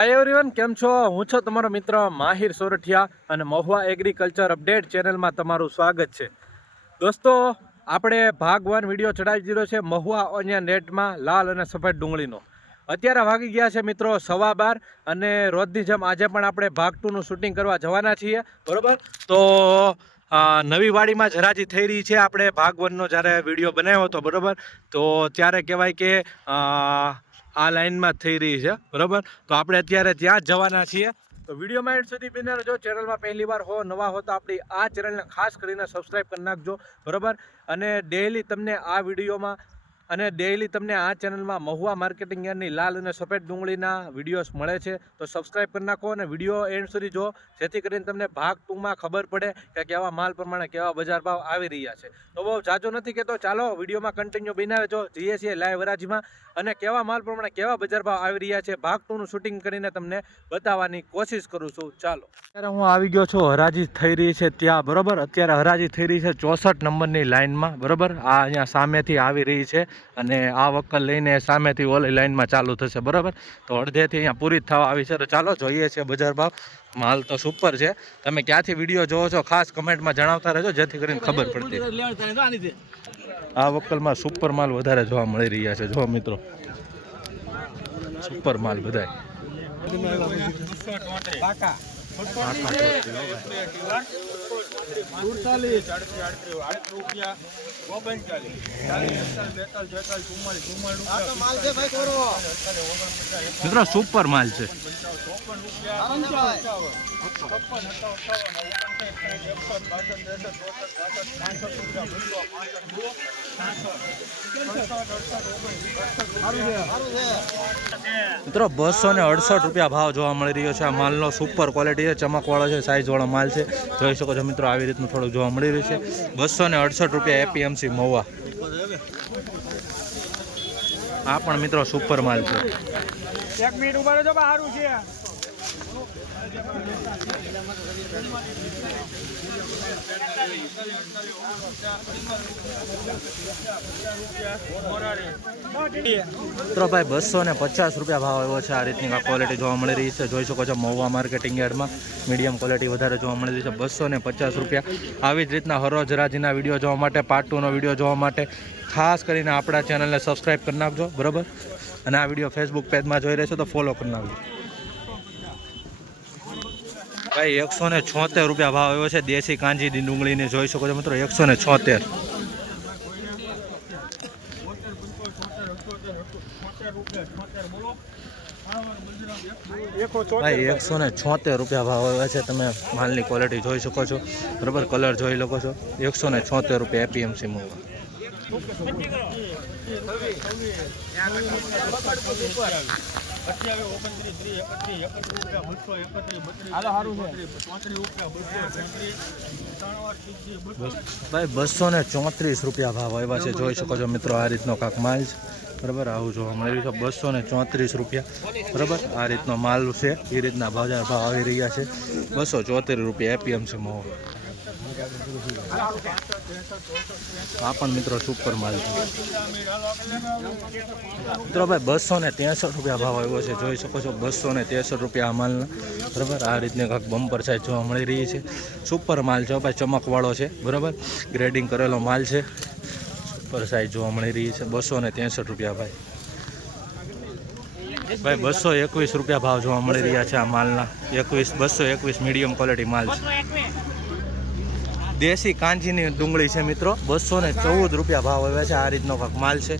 Hi everyone, કેમ છો? હું છું તમારો મિત્ર માહિર સોરઠિયા અને મહુવા એગ્રીકલ્ચર અપડેટ ચેનલમાં તમારું સ્વાગત છે. દોસ્તો, આપણે ભાગ 1 વિડીયો ચડાવી દીધો છે મહુવા ઓનિયન રેટમાં લાલ અને સફેદ ડુંગળીનો. અત્યારે વાગી ગયા છે મિત્રો 12:15 અને રોજની જેમ આજે પણ આપણે ભાગ 2નું શૂટિંગ કરવા જવાના છીએ, બરોબર? તો નવી વાડીમાં હરાજી થઈ રહી છે. આપણે ભાગ 1નો જ્યારે વિડીયો બનાવ્યો હતો, બરોબર, તો ત્યારે કહેવાય કે આ લાઈનમાં થઈ રહી છે, બરોબર? તો આપણે અત્યારે ત્યાં જ જવાના છીએ. તો વિડીયોમાં એન્ડ સુધી બને રહેજો. ચેનલમાં પહેલી વાર હો, નવા હો તો આપણી આ ચેનલને ખાસ કરીને સબસ્ક્રાઈબ કરી નાખજો, બરોબર? અને ડેઈલી તમને આ ચેનલમાં મહુવા માર્કેટિંગ યાર્ડની લાલ અને સફેદ ડુંગળીના વિડીયોઝ મળે છે. તો સબસ્ક્રાઈબ કરી નાખો અને વિડીયો એન્ડ સુધી જો, જેથી કરીને તમને ભાગ 2માં ખબર પડે કે કેવા માલ પ્રમાણે કેવા બજાર ભાવ આવી રહ્યા છે. તો બહુ જાજો નથી કહેતો, ચાલો વિડીયોમાં કન્ટિન્યુ બન્યા રહેજો. જઈએ છીએ લાઈવ હરાજીમાં અને કેવા માલ પ્રમાણે કેવા બજાર ભાવ આવી રહ્યા છે ભાગ 2નું શૂટિંગ કરીને તમને બતાવવાની કોશિશ કરું છું. ચાલો, અત્યારે હું આવી ગયો છું, હરાજી થઈ રહી છે ત્યાં, બરોબર? અત્યારે હરાજી થઈ રહી છે 64 નંબરની લાઇનમાં, બરોબર? આ અહીંયા સામેથી આવી રહી છે અને આ વકલ લઈને સામેથી ઓલી લાઇનમાં ચાલુ થશે, બરોબર? તો અડધેથી અહીંયા પૂરી થવા આવી છે. તો ચાલો જોઈએ છે બજાર ભાવ. માલ તો સુપર છે. તમે ક્યાંથી વિડીયો જોવો છો ખાસ કમેન્ટમાં જણાવતા રહેજો, જેથી કરીને ખબર પડતી. આ વકલમાં સુપર માલ વધારે જોવા મળી રહ્યા છે. જો મિત્રો, સુપર માલ બધાય. મિત્રો સુપર માલ છે. મિત્રો 268 રૂપિયા ભાવ જોવા મળી રહ્યો છે. આ માલનો સુપર ક્વોલિટી છે, ચમકવાળો છે, સાઇઝવાળો માલ છે. જોઈ શકો છો મિત્રો, આવી રીતનું થોડુંક જોવા મળી રહ્યું છે. 268 રૂપિયા એપીએમસી મહુવા. આ પણ મિત્રો સુપર માલ છે. એક મિનિટ ઉભા રહેજો, સારું છે. મિત્રો ભાઈ 250 રૂપિયા ભાવ આવ્યો છે. આ રીતની ક્વોલિટી જોવા મળી રહી છે. જોઈ શકો છો મહુવા માર્કેટિંગ યાર્ડમાં મીડિયમ ક્વોલિટી વધારે જોવા મળી રહી છે. 250 રૂપિયા. આવી જ રીતના હરોજ હરાજીના વિડીયો જોવા માટે, પાર્ટ 2નો વિડીયો જોવા માટે ખાસ કરીને આપણા ચેનલને સબસ્ક્રાઈબ કરી નાખજો, બરાબર? અને આ વિડીયો ફેસબુક પેજમાં જોઈ રહેશો તો ફોલો કરી નાખજો. ભાઈ 176 રૂપિયા ભાવ આવ્યો છે દેશી કાંજીની ડુંગળીને. જોઈ શકો છો મિત્રો, 176. ભાઈ 176 રૂપિયા ભાવ આવ્યા છે. તમે માલની ક્વોલિટી જોઈ શકો છો, બરાબર? કલર જોઈ શકો છો. 176 રૂપિયા એપીએમસી મહુવા. ભાઈ 234 રૂપિયા ભાવ આવ્યા છે. જોઈ શકો છો મિત્રો, આ રીતનો કાંક માલ છે, બરાબર? આવું જોવા મળી રહ્યું છે. 234 રૂપિયા, બરાબર? આ રીતનો માલ છે. એ રીતના બજાર ભાવ આવી રહ્યા છે. 274 રૂપિયા એપીએમસી મહુવા. આ પણ મિત્રો સુપર માલ છે. મિત્રો ભાઈ 263 રૂપિયા ભાવ આવ્યો છે. જોઈ શકો છો 263 રૂપિયા આ માલના, બરાબર? આ રીતની કાંક બમ્પર સાઈઝ જોવા મળી રહી છે. સુપર માલ છે ભાઈ, ચમકવાળો છે, બરાબર? ગ્રેડિંગ કરેલો માલ છે. સુપર સાઈઝ જોવા મળી રહી છે. 263 રૂપિયા ભાઈ. ભાઈ 221 રૂપિયા ભાવ જોવા મળી રહ્યા છે આ માલના. 221 મીડિયમ ક્વોલિટી માલ છે. દેશી કાંજીની ડુંગળી છે મિત્રો. 214 રૂપિયા ભાવ આવ્યા છે. આ રીતનો કાંક માલ છે.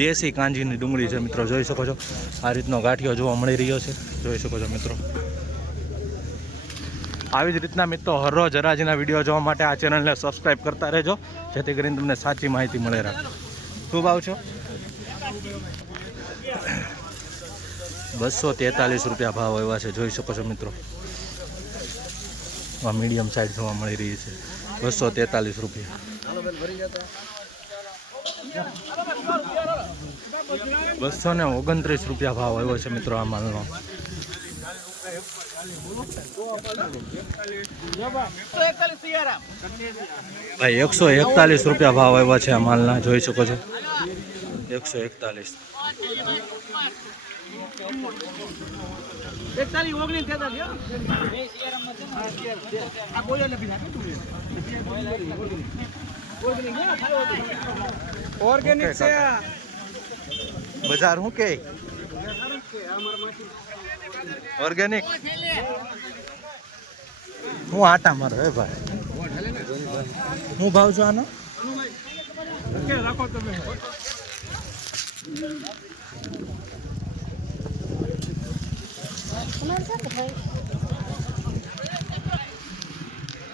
દેશી કાંજીની ડુંગળી છે મિત્રો. જોઈ શકો છો, આ રીતનો ગાંઠિયો જોવા મળી રહ્યો છે. જોઈ શકો છો મિત્રો. આવી જ રીતના મિત્રો હરરોજ હરાજીના વિડીયો જોવા માટે આ ચેનલને સબસ્ક્રાઈબ કરતા રહેજો, જેથી કરીને તમને સાચી માહિતી મળે રાખે. શું ભાવ છો? 243 રૂપિયા ભાવ આવ્યા છે. જોઈ શકો છો મિત્રો, આ મીડિયમ સાઈઝ જોવા મળી રહી છે. 243 રૂપિયા. 229 રૂપિયા ભાવ આવ્યો છે મિત્રો આ માલનો. ભાઈ 141 રૂપિયા ભાવ આવ્યા છે આ માલના, જોઈ શકો છો 141. ઓર્ગેનિક છે. બજાર શું કે ઓર્ગેનિક હું આટા મારો હે ભાઈ હું ભાવ છું આનો રાખો તમે.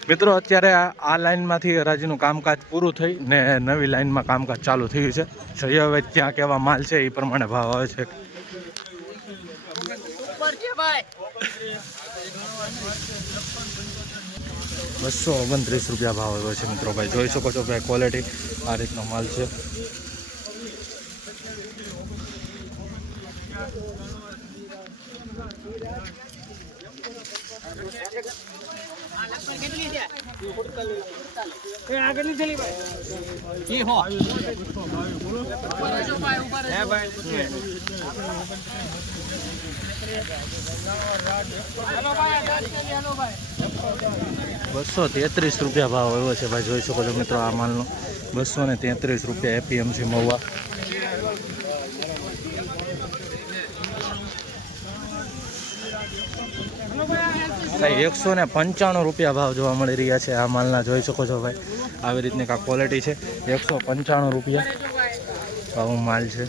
મિત્રો અત્યારે આ લાઈનમાંથી હરાજીનું કામકાજ પૂરું થઈ ને નવી લાઈનમાં કામકાજ ચાલુ થયું છે. જોઈએ હવે ત્યાં કેવા માલ છે એ પ્રમાણે ભાવ આવે છે. ₹229 ભાવ આવ્યો છે મિત્રો. ભાઈ જોઈ શકો છો ભાઈ ક્વોલિટી આ રીતનો માલ છે. આગળની થેલી ભાઈ. હે ભાઈ. ₹233 ભાવ આવ્યો છે ભાઈ જોઈ શકો છો મિત્રો આ માલનો. ₹233 એપીએમસી મહુવા. ભાઈ ₹195 ભાવ જોવા મળી રહ્યા છે આ માલના. જોઈ શકો છો ભાઈ આવી રીતની કાંઈ ક્વોલિટી છે. ₹195 આવું માલ છે.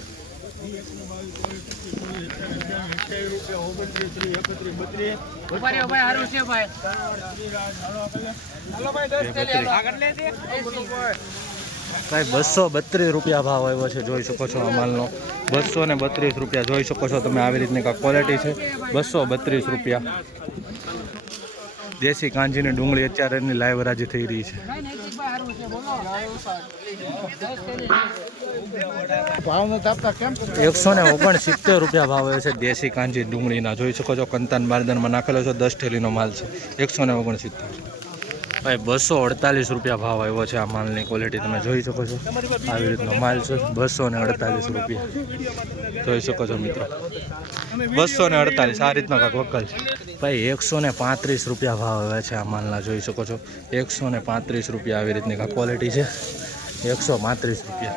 ભાઈ ₹232 ભાવ આવ્યો છે જોઈ શકો છો આ માલનો. ₹232 જોઈ શકો છો તમે આવી રીતની કાંઈ ક્વોલિટી છે. ₹232 દેશી કાંજીની ડુંગળી અત્યારે એની લાઈવ હરાજી થઈ રહી છે. ₹169 ભાવ આવ્યો છે દેશી કાંજી ડુંગળીના. જોઈ શકો છો કંતાન બારદાનમાં નાખેલો છે. 10 થેલીનો માલ છે. 169. ભાઈ ₹248 ભાવ આવ્યો છે આ માલની ક્વોલિટી તમે જોઈ શકો છો. આવી રીતનો માલ છે. ₹248 જોઈ શકો છો મિત્રો. 248 આ રીતનો કાંઈક વકલ છે. ભાઈ ₹135 ભાવ આવ્યા છે આ માલના. જોઈ શકો છો ₹135 આવી રીતની કાંઈક ક્વોલિટી છે. ₹135.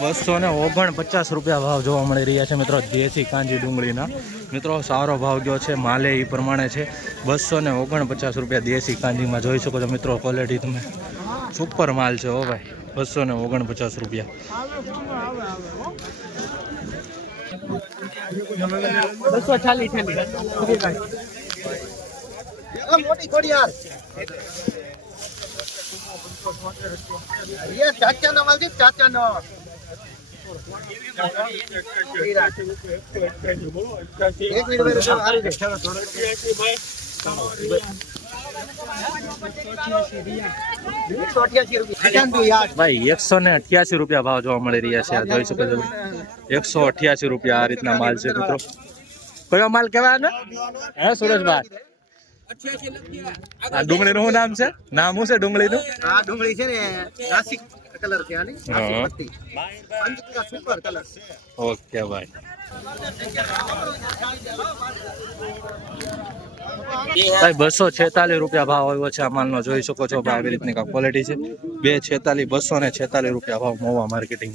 ₹249 ભાવ જોવા મળી રહ્યા છે મિત્રો દેશી કાંજી ડુંગળીના. મિત્રો સારો ભાવ ગયો છે. માલે એ પ્રમાણે છે. ₹249 દેશી કાંજીમાં. જોઈ શકો છો મિત્રો ક્વોલિટી તમે સુપર માલ છે હો ભાઈ. ₹249. મોટી ખોડિયાર ચાચાનો માલ છે. ચાચાનો એક મિનિટ સારું છે. ભાઈ ₹188 ભાવ જોવા મળી રહ્યા છે. જોઈ શકો છો ₹188 આ રીતના માલ છે મિત્રો. કયો માલ કહેવાય હે સુરેશભાઈ? આ ડુંગળીનું શું નામ છે? નામ શું છે ડુંગળીનું? આ ડુંગળી છે ને નાસિક કલર છે આની. નાસિક પત્તી. Super colour. ઓકે ભાઈ. ભાઈ ₹246 ભાવ આવ્યો છે આ માલનો. જોઈ શકો છો આવી રીતની ક્વોલિટી છે. 246 ભાવ મોવા માર્કેટિંગ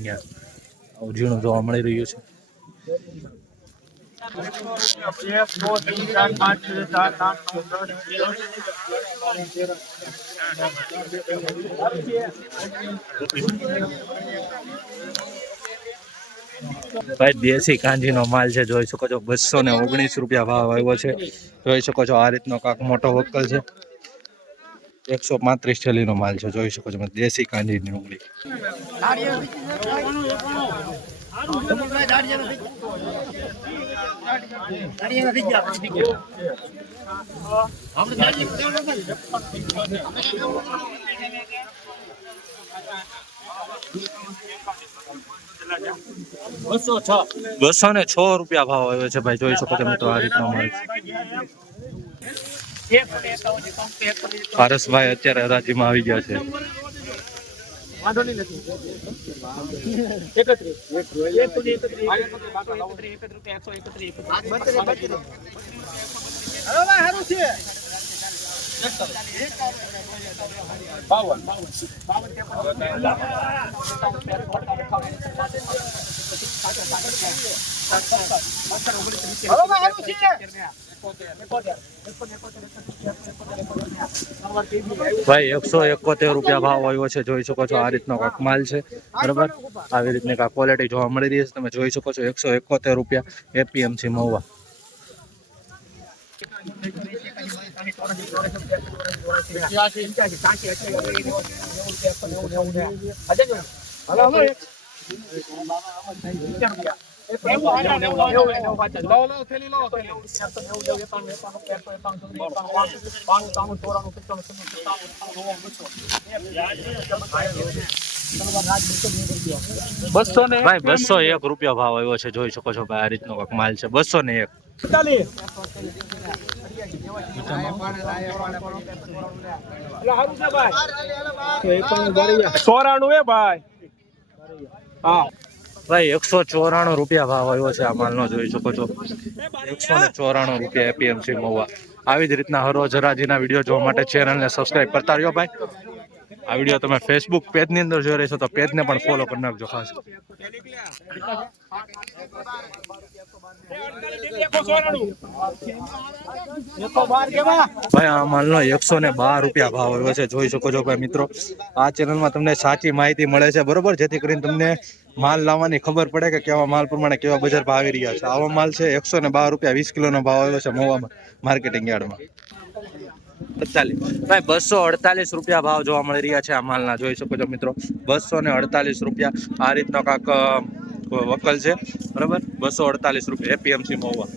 ઝીણું જોવા મળી રહ્યું છે. ભાઈ દેશી કાંજીનો માલ છે. જોઈ શકો છો ₹219 ભાવ આવ્યો છે. જોઈ શકો છો આ રીતનો કાંક મોટો વક્કલ છે. 135 થેલીનો માલ છે. જોઈ શકો છો દેશી કાંજીની ડુંગળી. ₹206 ભાવ આવ્યો છે ભાઈ. જોઈ શકો છો મિત્રો આ રીતનો માલ. પારસભાઈ અત્યારે હરાજીમાં આવી ગયા છે. ભાઈ 171 રૂપિયા ભાવ આવ્યો છે, જોઈ શકો છો આ રીતનો કાંક માલ છે બરાબર. આવી રીતની કાંક ક્વોલિટી જોવા મળી રહી છે, તમે જોઈ શકો છો 171 રૂપિયા એપીએમસી મહુવા. ભાઈ 201 રૂપિયા ભાવ આવ્યો છે, જોઈ શકો છો ભાઈ આ રીતનો કાંક માલ છે 201. ભાઈ 194 રૂપિયા ભાવ આવ્યો છે આ માલનો, જોઈ શકો છો 194 રૂપિયા એપીએમસી મહુવા. આવી જ રીતના હરોજ હરાજીના વિડીયો જોવા માટે ચેનલને સબસ્ક્રાઇબ કરતા રહ્યો ભાઈ. આ વિડીયો તમે ફેસબુક પેજની અંદર જોઈ રહેશો તો પેજને પણ ફોલો કરી નાખજો ખાસ. ભાઈ આ માલનો 112 રૂપિયા ભાવ આવ્યો છે, જોઈ શકો છો ભાઈ મિત્રો. આ ચેનલમાં તમને સાચી માહિતી મળે છે બરોબર, જેથી કરીને તમને માલ લાવવાની ખબર પડે કે કેવા માલ પ્રમાણે કેવા બજાર ભાવ આવી રહ્યા છે. આવો માલ છે 112 રૂપિયા 20 કિલોનો ભાવ આવ્યો છે મહુવામાં માર્કેટિંગ યાર્ડમાં. 48 ભાઈ 248 રૂપિયા ભાવ જોવા મળી રહ્યા છે આ માલના, જોઈ શકો છો મિત્રો 248 રૂપિયા. આ રીતનો કાંક વકલ છે બરાબર, 248 રૂપિયા એપીએમસી મહુવા.